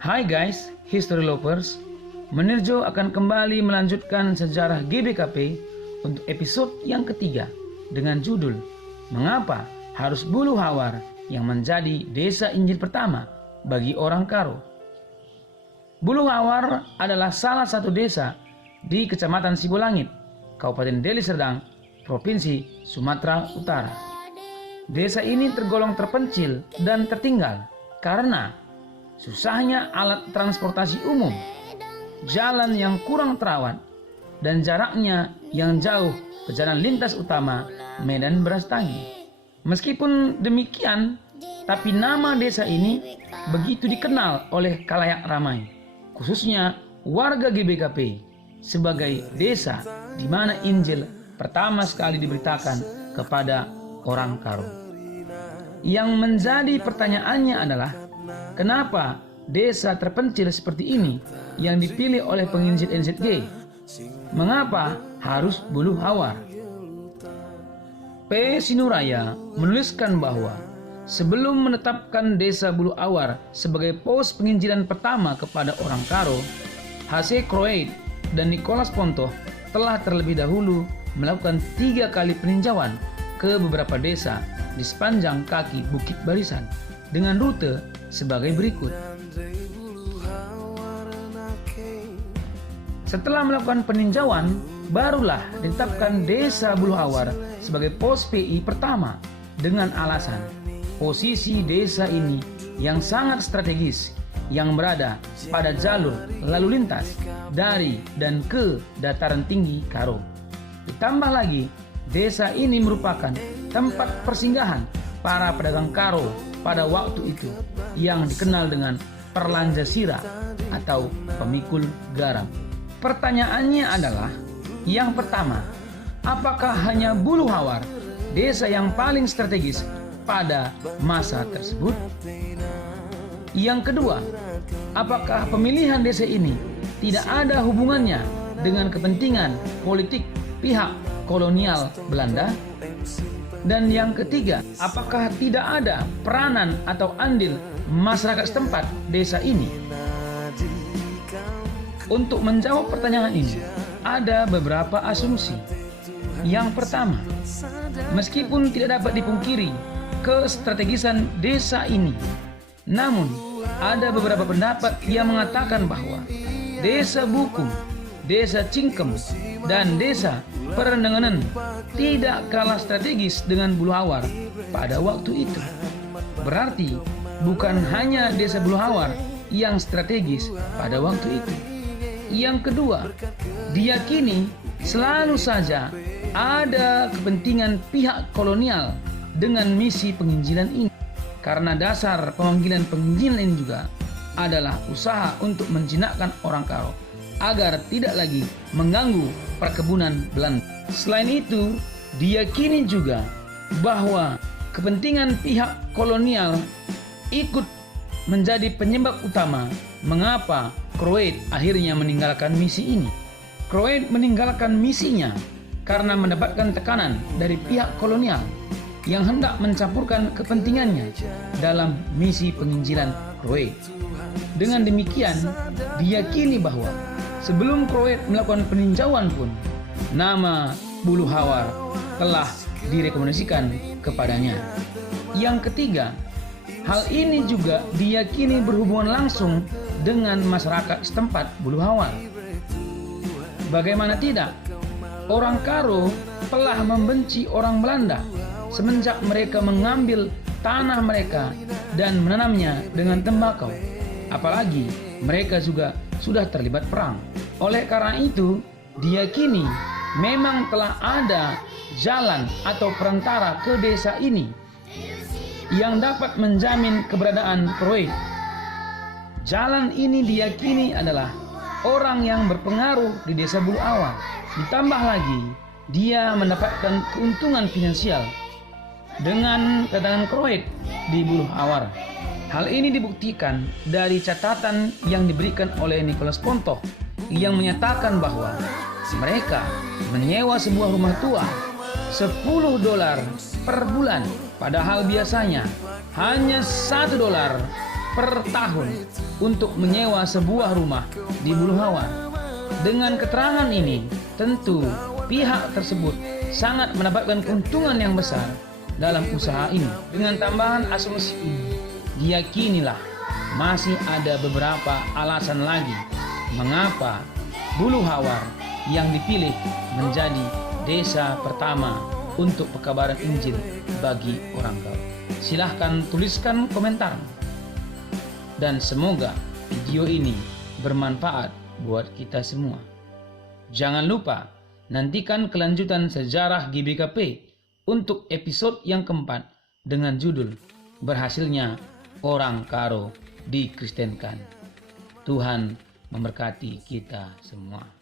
Hai guys, History Lovers. Menirjo akan kembali melanjutkan sejarah GBKP untuk episode yang ketiga dengan judul Mengapa Harus Bulu Hawar yang menjadi desa Injil pertama bagi orang Karo. Bulu Hawar adalah salah satu desa di Kecamatan Sibolangit, Kabupaten Deli Serdang, Provinsi Sumatera Utara. Desa ini tergolong terpencil dan tertinggal karena susahnya alat transportasi umum, jalan yang kurang terawat, dan jaraknya yang jauh ke jalan lintas utama Medan Brastagi. Meskipun demikian, tapi nama desa ini begitu dikenal oleh khalayak ramai, khususnya warga GBKP, sebagai desa di mana Injil pertama sekali diberitakan kepada orang Karo. Yang menjadi pertanyaannya adalah, kenapa desa terpencil seperti ini yang dipilih oleh penginjil NZG? Mengapa harus Bulu Hawar? P. Sinuraya menuliskan bahwa sebelum menetapkan desa Bulu Hawar sebagai pos penginjilan pertama kepada orang Karo, H.C. Kroeit dan Nicholas Pontoh telah terlebih dahulu melakukan 3 kali peninjauan ke beberapa desa di sepanjang kaki Bukit Barisan dengan rute sebagai berikut. Setelah melakukan peninjauan, barulah ditetapkan desa Bulu Hawar sebagai pos PI pertama dengan alasan posisi desa ini yang sangat strategis yang berada pada jalur lalu lintas dari dan ke dataran tinggi Karo. Ditambah lagi, desa ini merupakan tempat persinggahan para pedagang Karo pada waktu itu yang dikenal dengan Perlanjasira atau pemikul garam. Pertanyaannya adalah, yang pertama, apakah hanya Bulu Hawar desa yang paling strategis pada masa tersebut? Yang kedua, apakah pemilihan desa ini tidak ada hubungannya dengan kepentingan politik pihak kolonial Belanda? Dan yang ketiga, apakah tidak ada peranan atau andil masyarakat setempat desa ini? Untuk menjawab pertanyaan ini, ada beberapa asumsi. Yang pertama, meskipun tidak dapat dipungkiri kestrategisan desa ini, namun ada beberapa pendapat yang mengatakan bahwa desa Bukung, desa Cingkem, dan desa Perendenganan tidak kalah strategis dengan Bulu Hawar pada waktu itu. Berarti bukan hanya desa Bulu Hawar yang strategis pada waktu itu. Yang kedua, diyakini selalu saja ada kepentingan pihak kolonial dengan misi penginjilan ini. Karena dasar pemanggilan penginjilan ini juga adalah usaha untuk menjinakkan orang Karo agar tidak lagi mengganggu perkebunan Belanda. Selain itu, diyakini juga bahwa kepentingan pihak kolonial ikut menjadi penyebab utama mengapa Kroeit akhirnya meninggalkan misi ini. Kroeit meninggalkan misinya karena mendapatkan tekanan dari pihak kolonial yang hendak mencampurkan kepentingannya dalam misi penginjilan Kroeit. Dengan demikian, diyakini bahwa sebelum Kroeit melakukan peninjauan pun, nama Bulu Hawar telah direkomendasikan kepadanya. Yang ketiga, hal ini juga diyakini berhubungan langsung dengan masyarakat setempat Bulu Hawar. Bagaimana tidak, orang Karo telah membenci orang Belanda semenjak mereka mengambil tanah mereka dan menanamnya dengan tembakau. Apalagi mereka juga sudah terlibat perang. Oleh karena itu, diyakini memang telah ada jalan atau perantara ke desa ini yang dapat menjamin keberadaan Kroeit. Jalan ini diyakini adalah orang yang berpengaruh di desa Bulu Hawar. Ditambah lagi, dia mendapatkan keuntungan finansial dengan kedatangan Kroeit di Bulu Hawar. Hal ini dibuktikan dari catatan yang diberikan oleh Nicholas Pontoh yang menyatakan bahwa mereka menyewa sebuah rumah tua $10 per bulan, padahal biasanya hanya $1 per tahun untuk menyewa sebuah rumah di Buluhawar. Dengan keterangan ini, tentu pihak tersebut sangat mendapatkan keuntungan yang besar dalam usaha ini. Dengan tambahan asumsi ini, diyakinilah masih ada beberapa alasan lagi mengapa Buluhawar yang dipilih menjadi desa pertama untuk pekabaran Injil bagi orang Karo. Silahkan tuliskan komentar. Dan semoga video ini bermanfaat buat kita semua. Jangan lupa nantikan kelanjutan sejarah GBKP untuk episode yang keempat dengan judul Berhasilnya Orang Karo Dikristenkan. Tuhan memberkati kita semua.